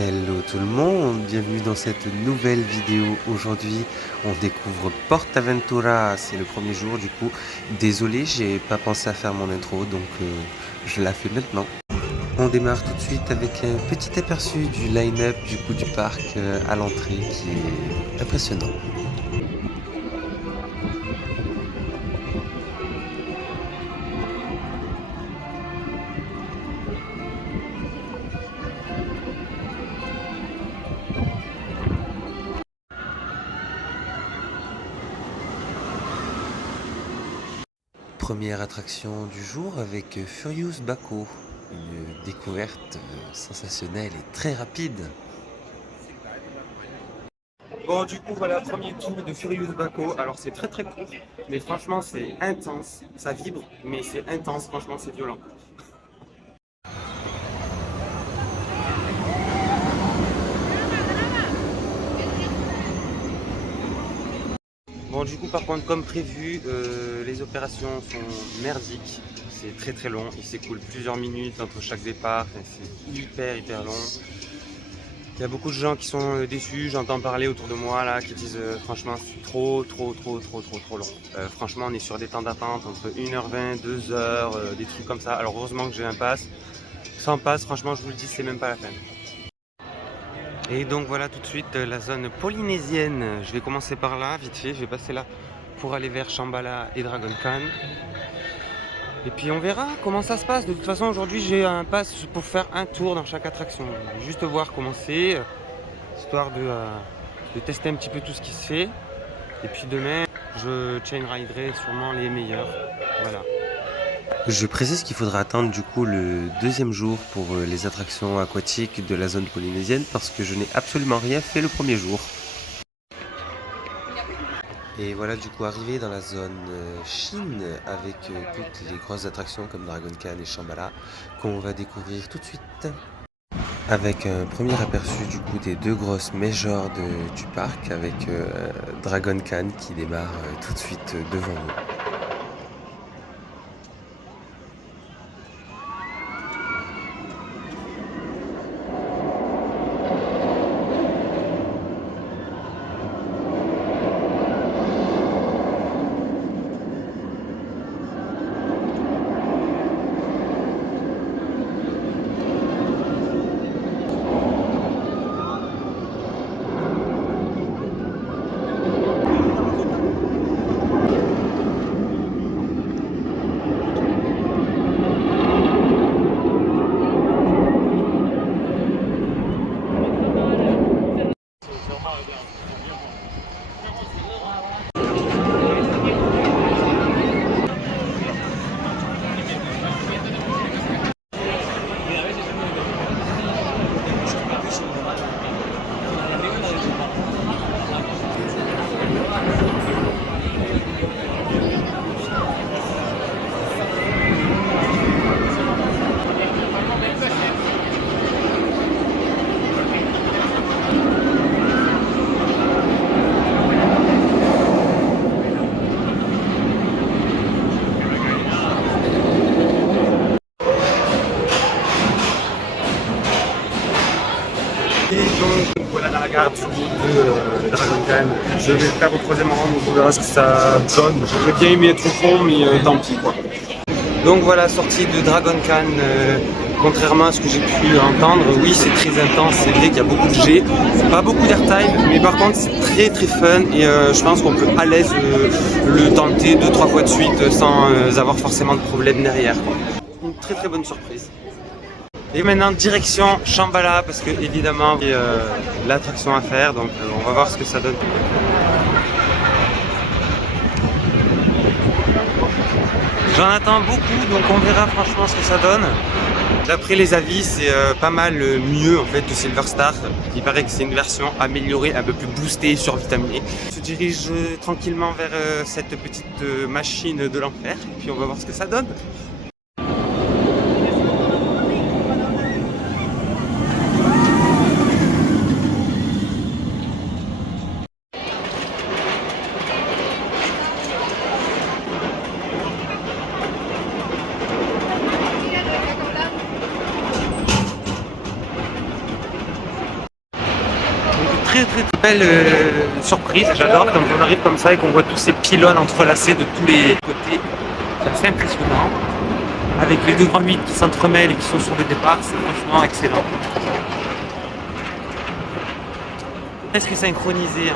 Hello tout le monde, bienvenue dans cette nouvelle vidéo. Aujourd'hui on découvre PortAventura, c'est le premier jour du coup. Désolé, j'ai pas pensé à faire mon intro donc je la fais maintenant. On démarre tout de suite avec un petit aperçu du line-up du coup du parc à l'entrée qui est impressionnant. Première attraction du jour avec Furious Baco, une découverte sensationnelle et très rapide. Bon, du coup, voilà, premier tour de Furious Baco. Alors, c'est très court, mais franchement, c'est intense. Ça vibre, mais c'est intense. Franchement, c'est violent. Bon, du coup, par contre, comme prévu, les opérations sont merdiques. C'est très long. Il s'écoule plusieurs minutes entre chaque départ. Enfin, c'est hyper long. Il y a beaucoup de gens qui sont déçus. J'entends parler autour de moi là qui disent franchement c'est trop long. Franchement, on est sur des temps d'attente entre 1h20, 2h, des trucs comme ça. Alors heureusement que j'ai un pass. Sans pass, franchement, je vous le dis, c'est même pas la peine. Et donc voilà tout de suite la zone polynésienne. Je vais commencer par là, vite fait. Je vais passer là pour aller vers Shambhala et Dragon Khan. Et puis on verra comment ça se passe. De toute façon, aujourd'hui, j'ai un pass pour faire un tour dans chaque attraction. Je vais juste voir comment c'est, histoire de tester un petit peu tout ce qui se fait. Et puis demain, je chain riderai sûrement les meilleurs. Voilà. Je précise qu'il faudra attendre du coup le deuxième jour pour les attractions aquatiques de la zone polynésienne parce que je n'ai absolument rien fait le premier jour. Et voilà du coup arrivé dans la zone Chine avec toutes les grosses attractions comme Dragon Khan et Shambhala qu'on va découvrir tout de suite. Avec un premier aperçu du coup des deux grosses majors du parc avec Dragon Khan qui démarre tout de suite devant nous. Et donc voilà la gare du coup de Dragon Khan. Je vais faire au troisième rang, donc on verra ce que ça donne. J'aurais bien aimé être au fond, mais tant pis quoi. Donc voilà, sortie de Dragon Khan. Contrairement à ce que j'ai pu entendre, oui c'est très intense, c'est vrai qu'il y a beaucoup de jets, pas beaucoup d'airtime, mais par contre c'est très fun et je pense qu'on peut à l'aise le tenter 2-3 fois de suite sans avoir forcément de problème derrière. Une très bonne surprise. Et maintenant direction Shambhala parce que évidemment il y a l'attraction à faire, donc on va voir ce que ça donne. J'en attends beaucoup, donc on verra franchement ce que ça donne. D'après les avis, c'est pas mal mieux en fait que Silver Star. Il paraît que c'est une version améliorée, un peu plus boostée, survitaminée. On se dirige tranquillement vers cette petite machine de l'enfer, et puis on va voir ce que ça donne. très belle surprise. J'adore quand on arrive comme ça et qu'on voit tous ces pylônes entrelacés de tous les côtés. C'est assez impressionnant. Avec les deux grands mythes qui s'entremêlent et qui sont sur le départ, c'est franchement excellent. Presque synchronisé.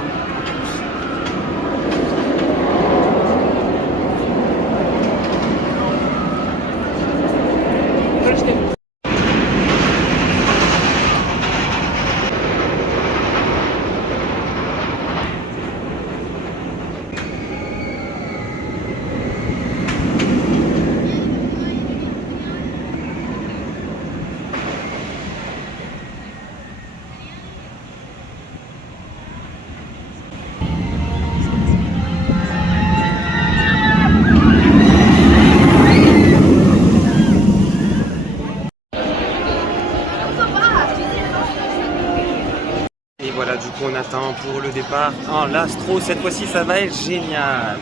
Et voilà, du coup on attend pour le départ. Oh, l'Astro, cette fois-ci ça va être génial.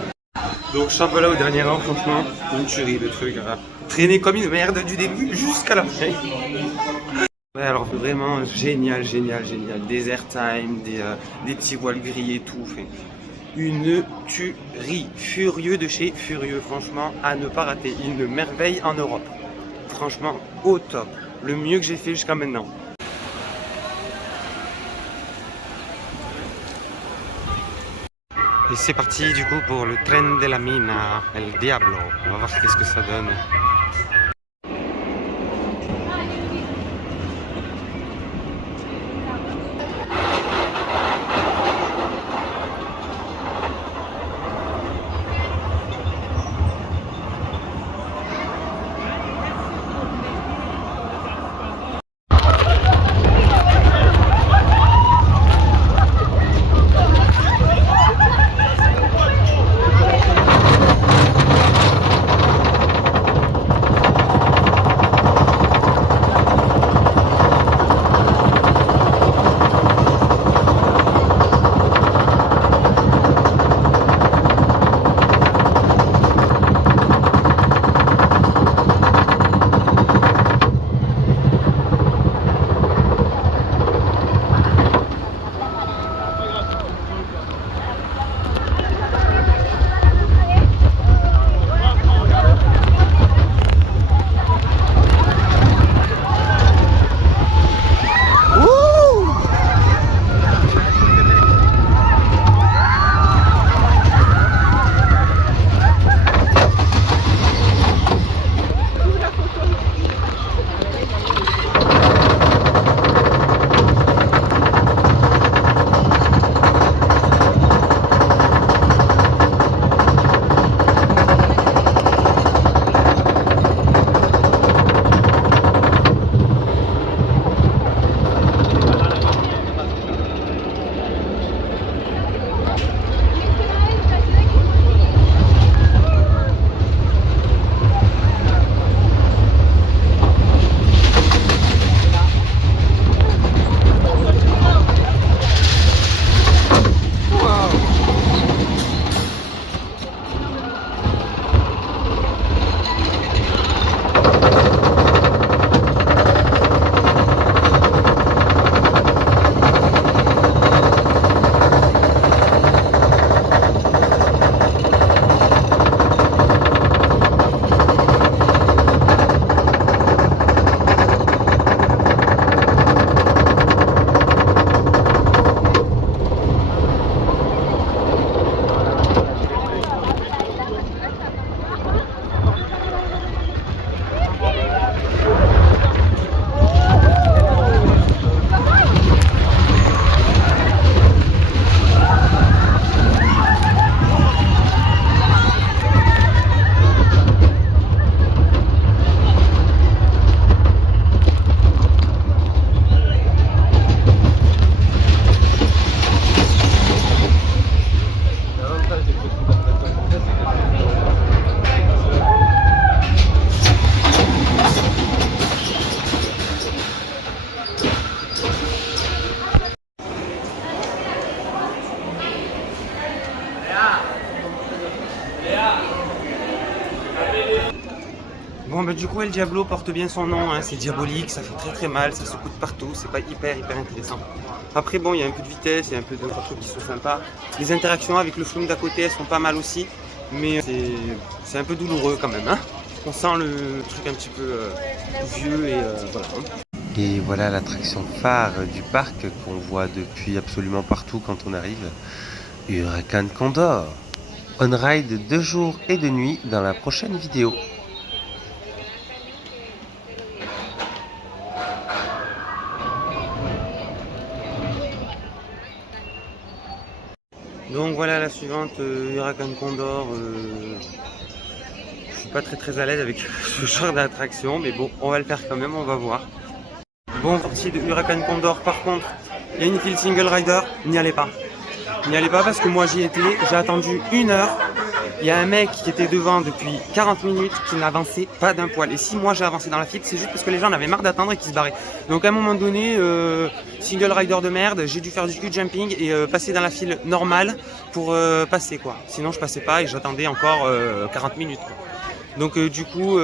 Donc Chambola au dernier rang, franchement, une tuerie de truc. Traîner comme une merde du début jusqu'à la fin. Ouais, alors vraiment génial. Des airtime, des petits voiles grillés et tout. Enfin, une tuerie. Furieux de chez Furieux, franchement, à ne pas rater. Une merveille en Europe. Franchement, au top. Le mieux que j'ai fait jusqu'à maintenant. Et c'est parti du coup pour le Tren de la Mina, El Diablo. On va voir qu'est-ce que ça donne. Bah, du coup, El Diablo porte bien son nom, hein, c'est diabolique, ça fait très très mal, ça secoue de partout, c'est pas hyper intéressant. Après bon, il y a un peu de vitesse, il y a un peu de trucs qui sont sympas. Les interactions avec le flume d'à côté, elles sont pas mal aussi, mais c'est un peu douloureux quand même. Hein. On sent le truc un petit peu vieux et voilà. Et voilà l'attraction phare du parc qu'on voit depuis absolument partout quand on arrive. Huracan Condor. On ride 2 jours et 2 nuits dans la prochaine vidéo. Donc voilà la suivante, Huracan Condor. Je suis pas très à l'aise avec ce genre d'attraction, mais bon, on va le faire quand même, on va voir. Bon, sortie de Huracan Condor, par contre, il y a une file single rider, n'y allez pas. N'y allez pas parce que moi j'y étais, j'ai attendu 1 heure. Il y a un mec qui était devant depuis 40 minutes qui n'avançait pas d'un poil. Et si moi j'ai avancé dans la file, c'est juste parce que les gens en avaient marre d'attendre et qu'ils se barraient. Donc à un moment donné, single rider de merde, j'ai dû faire du queue jumping et passer dans la file normale pour passer quoi. Sinon je passais pas et j'attendais encore 40 minutes. Quoi. Donc du coup,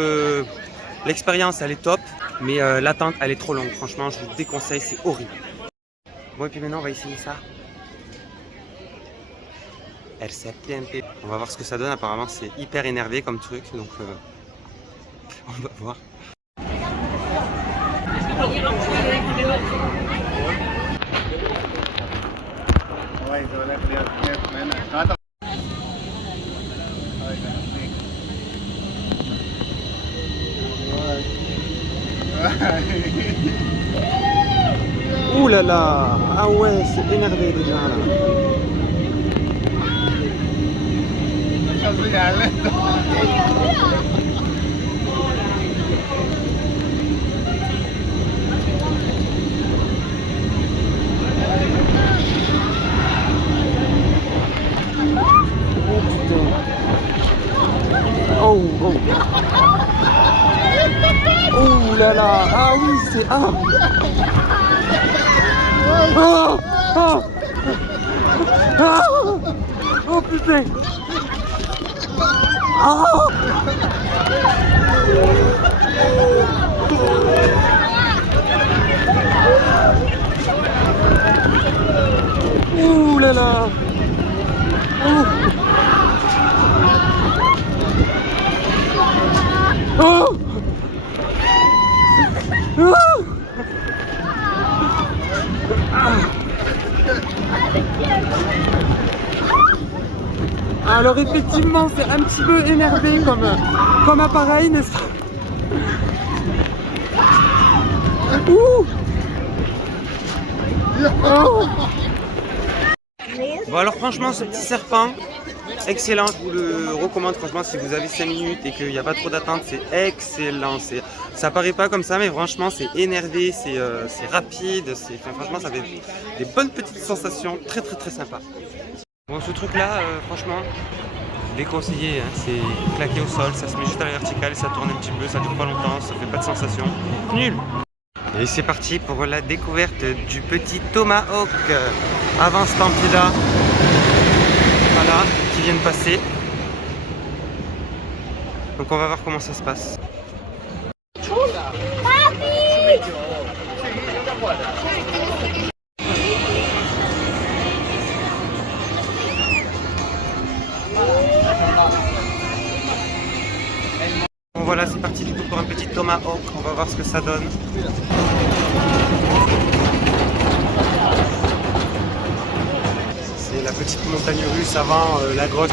l'expérience elle est top, mais l'attente elle est trop longue. Franchement, je vous déconseille, c'est horrible. Bon et puis maintenant on va essayer ça. El Serpiente. On va voir ce que ça donne, apparemment c'est hyper énervé comme truc, donc on va voir. Ouh là là, ah ouais, c'est énervé déjà là. Oh putain. Oh là là, ah oui c'est ah. Oh, oh. Oh, oh putain. Oh. Ouh là là. Oh. Oh. Oh. Alors effectivement c'est un petit peu énervé comme appareil, n'est-ce pas? Ouh. Oh. Bon alors franchement ce petit serpent, excellent, je vous le recommande franchement si vous avez 5 minutes et qu'il n'y a pas trop d'attente, c'est excellent. Ça paraît pas comme ça mais franchement c'est énervé, c'est rapide, franchement ça fait des bonnes petites sensations, très sympa. Bon ce truc là franchement déconseillé, hein, c'est claqué au sol, ça se met juste à la verticale, ça tourne un petit peu, ça dure pas longtemps, ça fait pas de sensation, nul. Et c'est parti pour la découverte du petit Tomahawk avant Stampida, voilà, qui vient de passer. Donc on va voir comment ça se passe. Bon voilà, c'est parti du coup pour un petit Tomahawk, on va voir ce que ça donne. C'est la petite montagne russe avant la grotte.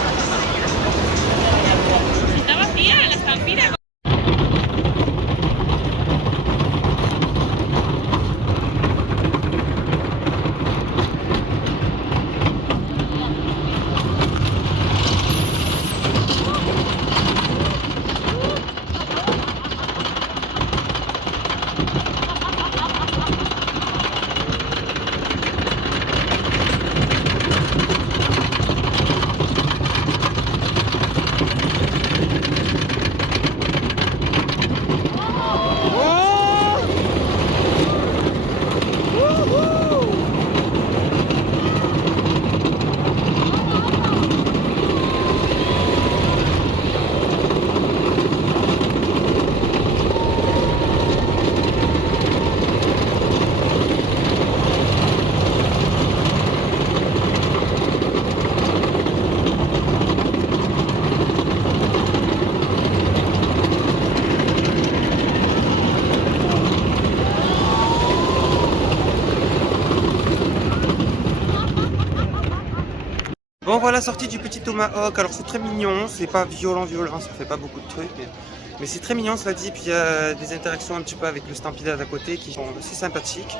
Bon voilà, sortie du petit Tomahawk. Alors c'est très mignon, c'est pas violent, ça fait pas beaucoup de trucs. Mais c'est très mignon, cela dit. Puis il y a des interactions un petit peu avec le Stampida d'à côté qui sont assez sympathiques.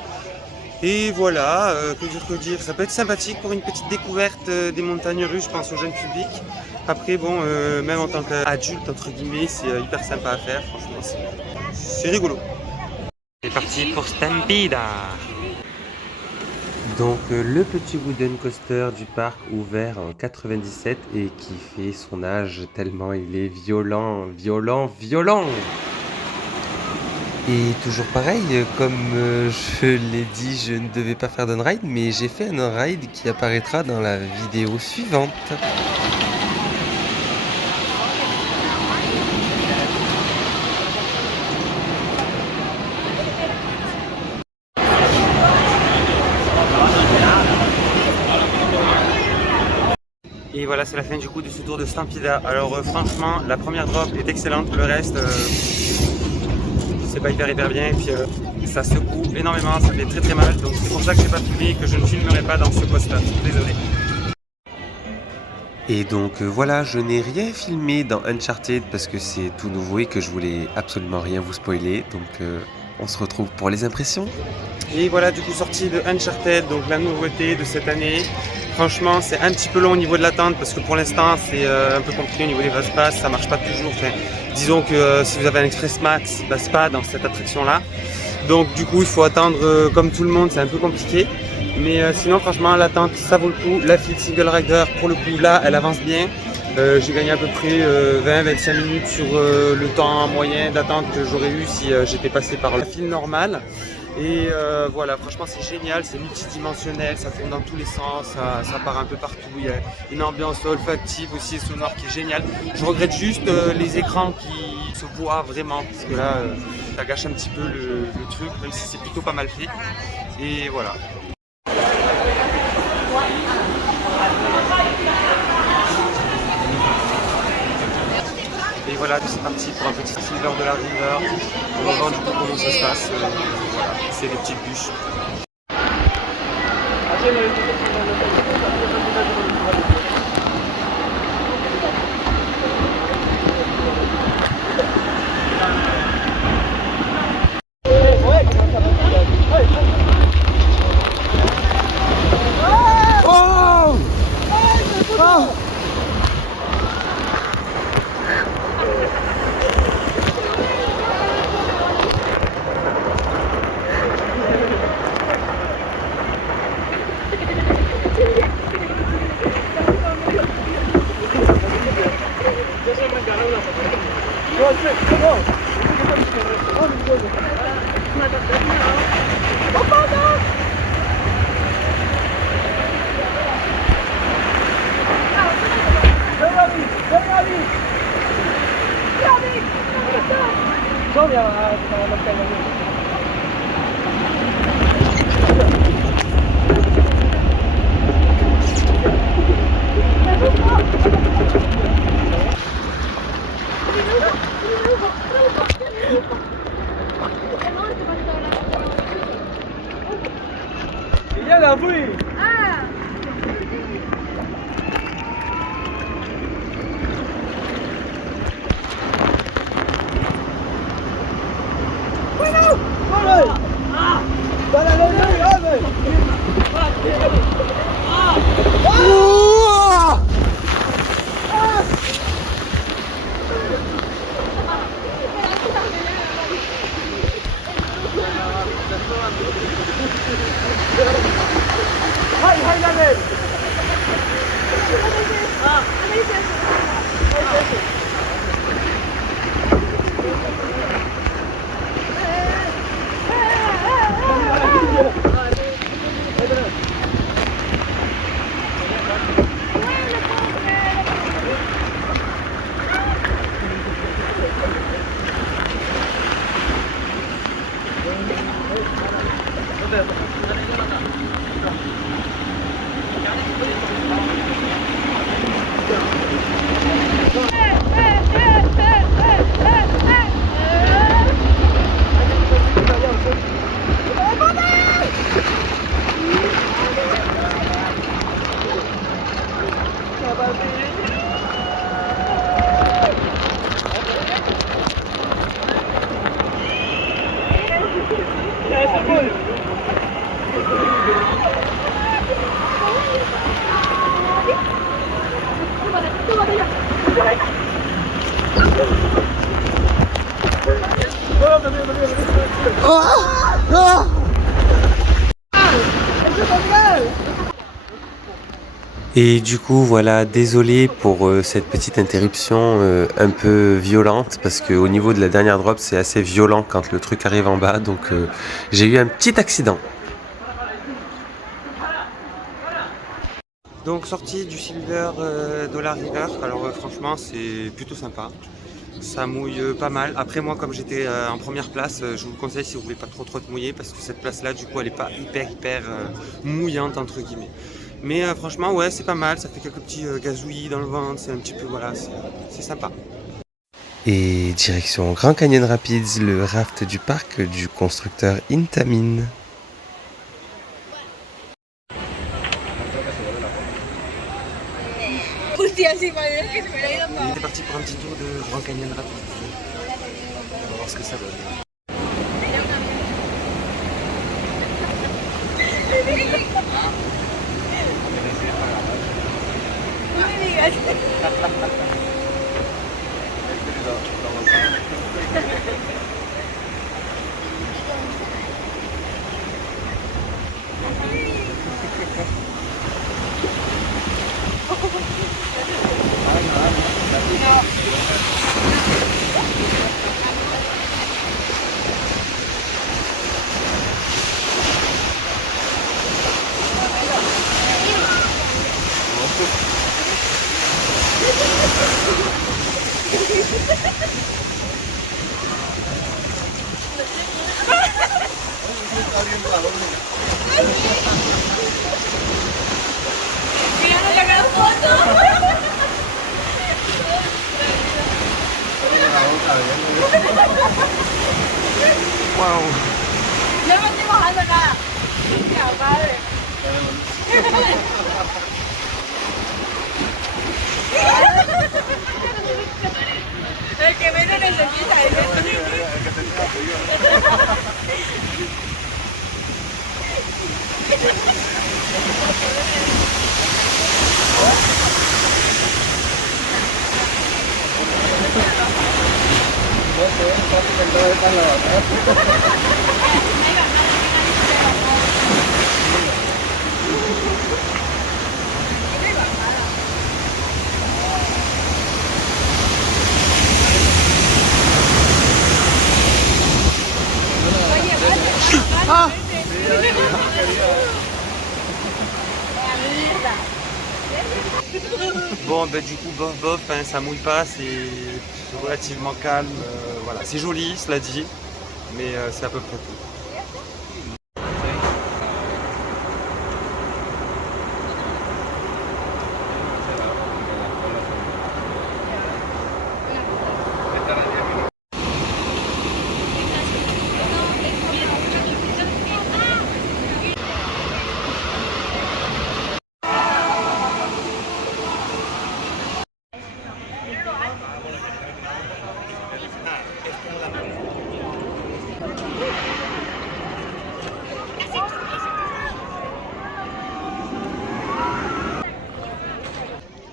Et voilà, que dire, ça peut être sympathique pour une petite découverte des montagnes russes, je pense au jeune public. Après, bon, même en tant qu'adulte, entre guillemets, c'est hyper sympa à faire, franchement, c'est rigolo. C'est parti pour Stampida. Donc le petit wooden coaster du parc ouvert en 97 et qui fait son âge tellement il est violent. Et toujours pareil, comme je l'ai dit, je ne devais pas faire d'un ride, mais j'ai fait un ride qui apparaîtra dans la vidéo suivante. Et voilà, c'est la fin du coup de ce tour de Stampida. Alors franchement, la première drop est excellente, le reste, c'est pas hyper bien. Et puis ça secoue énormément, ça fait très mal. Donc c'est pour ça que j'ai pas filmé et que je ne filmerai pas dans ce coaster. Désolé. Et donc voilà, je n'ai rien filmé dans Uncharted parce que c'est tout nouveau et que je voulais absolument rien vous spoiler. Donc on se retrouve pour les impressions. Et voilà, du coup, sortie de Uncharted, donc la nouveauté de cette année. Franchement, c'est un petit peu long au niveau de l'attente parce que pour l'instant, c'est un peu compliqué au niveau des fast-pass, ça marche pas toujours. Enfin, disons que si vous avez un Express Max, il passe pas dans cette attraction-là. Donc du coup, il faut attendre comme tout le monde, c'est un peu compliqué. Mais sinon, franchement, l'attente, ça vaut le coup. La file Single Rider, pour le coup, là, elle avance bien. J'ai gagné à peu près 20-25 minutes sur le temps moyen d'attente que j'aurais eu si j'étais passé par la file normale. Et voilà, franchement c'est génial, c'est multidimensionnel, ça tourne dans tous les sens, ça part un peu partout, il y a une ambiance olfactive aussi et sonore qui est géniale. Je regrette juste les écrans qui se voient vraiment, parce que là ça gâche un petit peu le truc, même si c'est plutôt pas mal fait. Et voilà. Et voilà, c'est parti pour un petit Silver de la River. On va voir du coup comment ça se passe. Voilà, c'est des petites bûches. Il y a la bruit. Et du coup, voilà, désolé pour cette petite interruption un peu violente, parce qu'au niveau de la dernière drop, c'est assez violent quand le truc arrive en bas, donc j'ai eu un petit accident. Donc sortie du Silver Dollar River, alors franchement c'est plutôt sympa. Ça mouille pas mal. Après moi comme j'étais en première place, je vous conseille si vous voulez pas trop te mouiller parce que cette place là du coup elle est pas hyper mouillante entre guillemets. Mais franchement ouais c'est pas mal, ça fait quelques petits gazouillis dans le ventre, c'est un petit peu voilà, c'est sympa. Et direction Grand Canyon Rapids, le raft du parc du constructeur Intamin. Il était parti pour un petit tour de Grand Canyon Rapids. On va voir ce que ça donne. Wow. El que viene necesita Bon ben du coup bof hein, ça mouille pas, c'est relativement calme, voilà, c'est joli cela dit, mais c'est à peu près tout.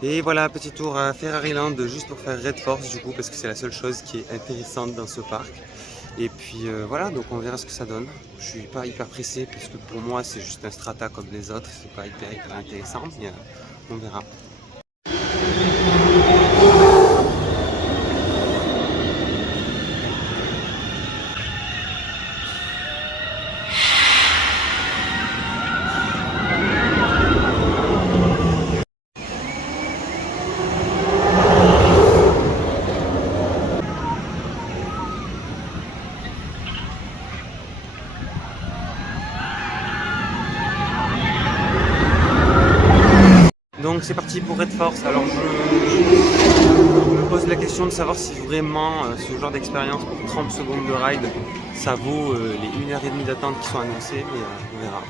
Et voilà, petit tour à Ferraryland juste pour faire Red Force du coup parce que c'est la seule chose qui est intéressante dans ce parc. Et puis voilà, donc on verra ce que ça donne. Je suis pas hyper pressé parce que pour moi c'est juste un strata comme les autres, c'est pas hyper intéressant, mais on verra. Donc c'est parti pour Red Force. Alors je me pose la question de savoir si vraiment ce genre d'expérience pour 30 secondes de ride, ça vaut les 1h30 d'attente qui sont annoncées, mais on verra.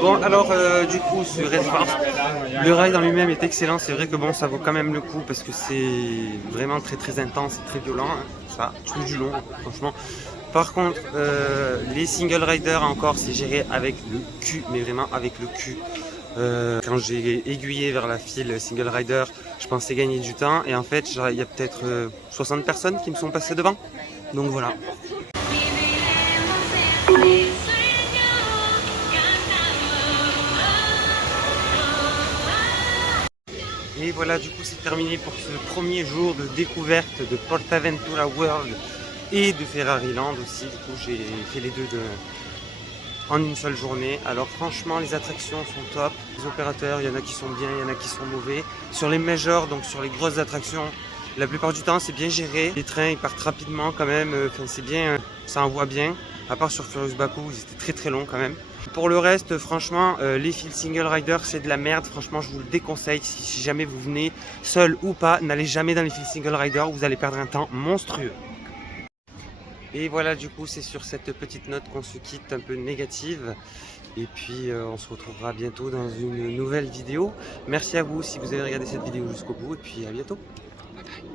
Bon alors du coup ce Red Farm, le ride en lui-même est excellent, c'est vrai que bon ça vaut quand même le coup parce que c'est vraiment très intense et très violent, hein. Ça tout du long franchement. Par contre les single riders encore c'est géré avec le cul, mais vraiment avec le cul. Quand j'ai aiguillé vers la file single rider, je pensais gagner du temps et en fait il y a peut-être 60 personnes qui me sont passées devant, donc voilà. Et voilà, du coup c'est terminé pour ce premier jour de découverte de PortAventura World et de Ferrari Land aussi. Du coup j'ai fait les deux en une seule journée. Alors franchement les attractions sont top, les opérateurs il y en a qui sont bien, il y en a qui sont mauvais. Sur les majors, donc sur les grosses attractions, la plupart du temps c'est bien géré. Les trains ils partent rapidement quand même, enfin c'est bien, ça envoie bien. À part sur Furious Baku, ils étaient très longs quand même. Pour le reste, franchement, les fils single rider, c'est de la merde. Franchement, je vous le déconseille. Si jamais vous venez seul ou pas, n'allez jamais dans les fils single rider. Vous allez perdre un temps monstrueux. Et voilà, du coup, c'est sur cette petite note qu'on se quitte un peu négative. Et puis, on se retrouvera bientôt dans une nouvelle vidéo. Merci à vous si vous avez regardé cette vidéo jusqu'au bout. Et puis, à bientôt. Bye bye.